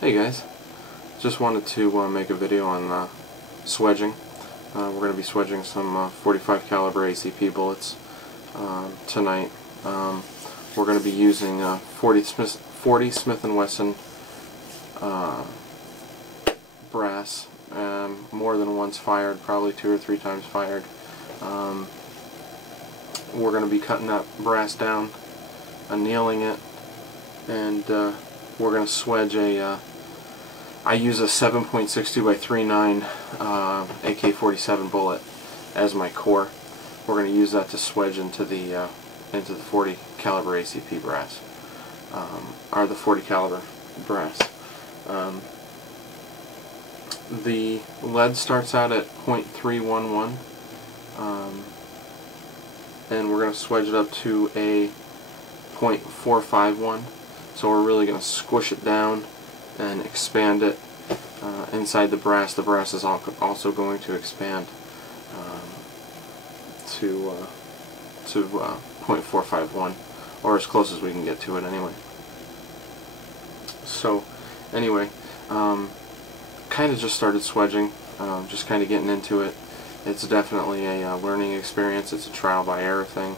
Hey guys, just wanted to make a video on swedging. We're going to be swedging some 45 caliber ACP bullets tonight. We're going to be using 40 Smith & Wesson brass, more than once fired, probably 2 or 3 times fired. We're going to be cutting that brass down, annealing it, and we're going to swedge I use a 7.62 by 3.9 AK-47 bullet as my core. We're going to use that to swedge into the 40 caliber ACP brass, or the 40 caliber brass. The lead starts out at .311, and we're going to swedge it up to a .451. So we're really going to squish it down and expand it inside the brass. The brass is also going to expand to .451, or as close as we can get to it anyway. So anyway, kind of just started swedging, just kind of getting into it. It's definitely a learning experience. It's a trial by error thing.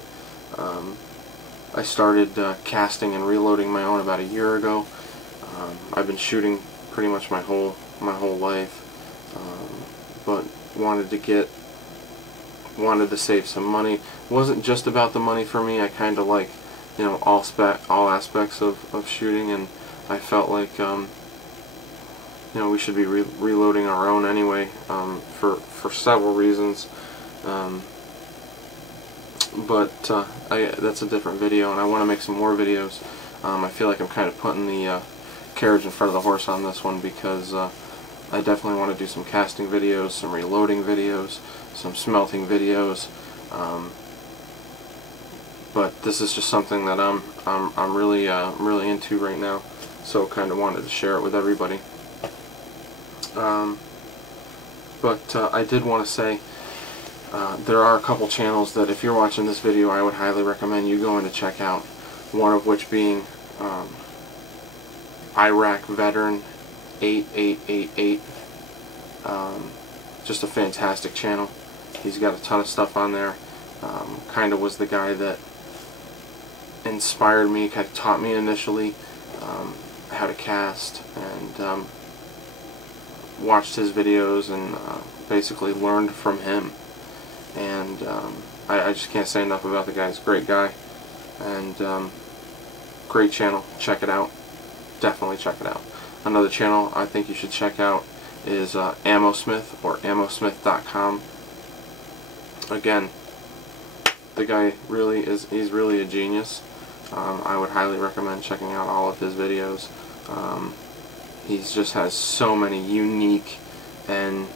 I started casting and reloading my own about a year ago. I've been shooting pretty much my whole life, but wanted to save some money. It wasn't just about the money for me. I kind of like, all aspects of shooting, and I felt like we should be reloading our own anyway, for several reasons. But that's a different video, and I want to make some more videos. I feel like I'm kind of putting the carriage in front of the horse on this one, because I definitely want to do some casting videos, some reloading videos, some smelting videos. But this is just something that I'm really into right now, so kind of wanted to share it with everybody. But I did want to say, there are a couple channels that, if you're watching this video, I would highly recommend you going to check out. One of which being Iraq Veteran 8888. Just a fantastic channel. He's got a ton of stuff on there. Kind of was the guy that inspired me, kind of taught me initially how to cast, and watched his videos and basically learned from him. And I just can't say enough about the guy. He's a great guy, and great channel. Check it out. Definitely check it out. Another channel I think you should check out is AmmoSmith, or ammosmith.com. Again, the guy he's really a genius. I would highly recommend checking out all of his videos. He just has so many unique and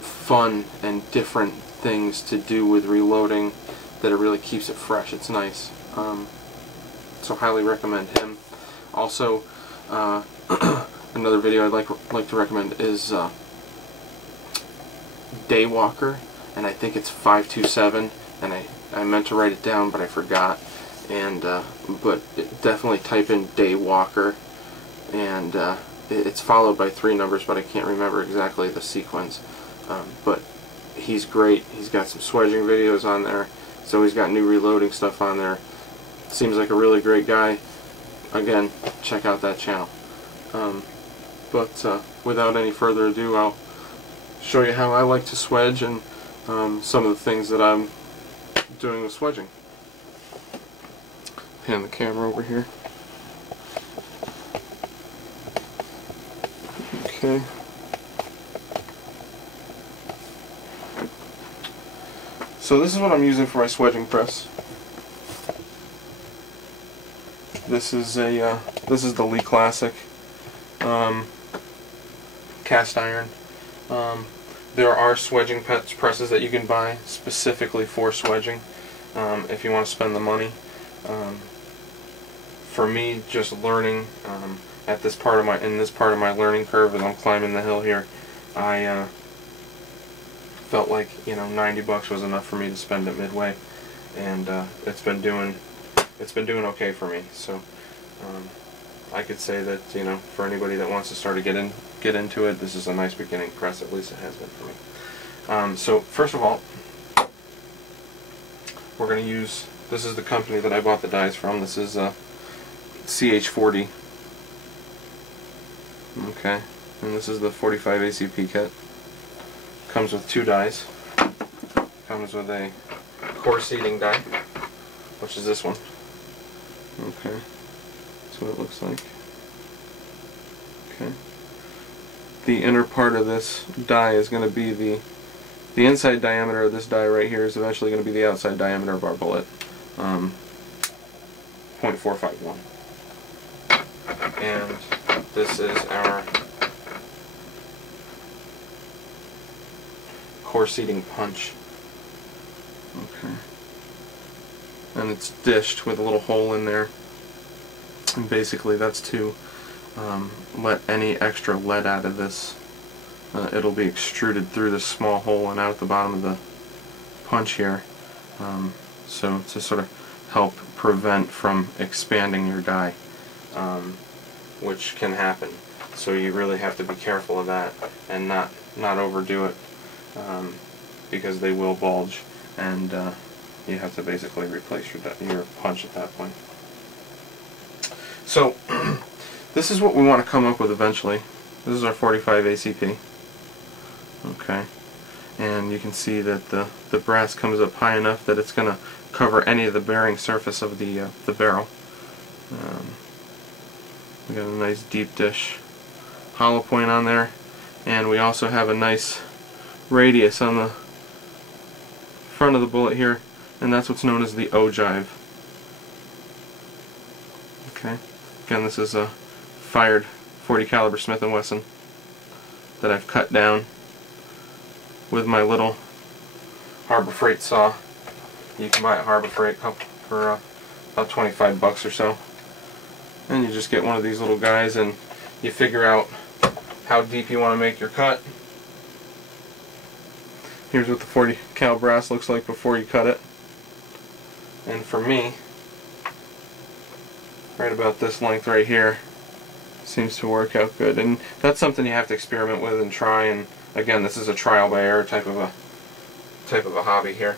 fun and different things to do with reloading that it really keeps it fresh. It's nice. So highly recommend him. Also, another video I'd like to recommend is Daywalker, and I think it's 527, and I meant to write it down, but I forgot. And but definitely type in Daywalker, and it's followed by 3 numbers, but I can't remember exactly the sequence. But he's great. He's got some swedging videos on there, so he's got new reloading stuff on there. Seems like a really great guy. Again, check out that channel. But without any further ado, I'll show you how I like to swedge, and some of the things that I'm doing with swedging. Pan the camera over here. Okay. So this is what I'm using for my swedging press. This is the Lee Classic cast iron. There are swedging presses that you can buy specifically for swedging, if you want to spend the money. For me, just learning at this part of my learning curve, as I'm climbing the hill here, I felt like $90 was enough for me to spend at Midway, and it's been doing okay for me. So I could say that, you know, for anybody that wants to start to get into it, this is a nice beginning press. At least it has been for me. So first of all, we're going to use, this is the company that I bought the dies from. This is CH40. Okay, and this is the 45 ACP kit. Comes with 2 dies. Comes with a core seating die, which is this one. Okay, that's what it looks like. Okay. The inner part of this die is going to be the inside diameter of this die right here is eventually going to be the outside diameter of our bullet. 0.451. And this is our core seating punch. Okay. And it's dished with a little hole in there. And basically that's to let any extra lead out of this. It'll be extruded through this small hole and out the bottom of the punch here. So to sort of help prevent from expanding your die, which can happen. So you really have to be careful of that and not overdo it, because they will bulge, and you have to basically replace your punch at that point. So this is what we want to come up with eventually. This is our 45 ACP. Okay, and you can see that the brass comes up high enough that it's going to cover any of the bearing surface of the barrel. We got a nice deep dish hollow point on there, and we also have a nice radius on the front of the bullet here, and that's what's known as the ogive. Okay, again, this is a fired 40 caliber Smith & Wesson that I've cut down with my little Harbor Freight saw. You can buy at Harbor Freight for about 25 bucks or so. And you just get one of these little guys and you figure out how deep you want to make your cut. Here's what the 40 cal brass looks like before you cut it. And for me, right about this length right here seems to work out good. And that's something you have to experiment with and try. And again, this is a trial by error type of a hobby here.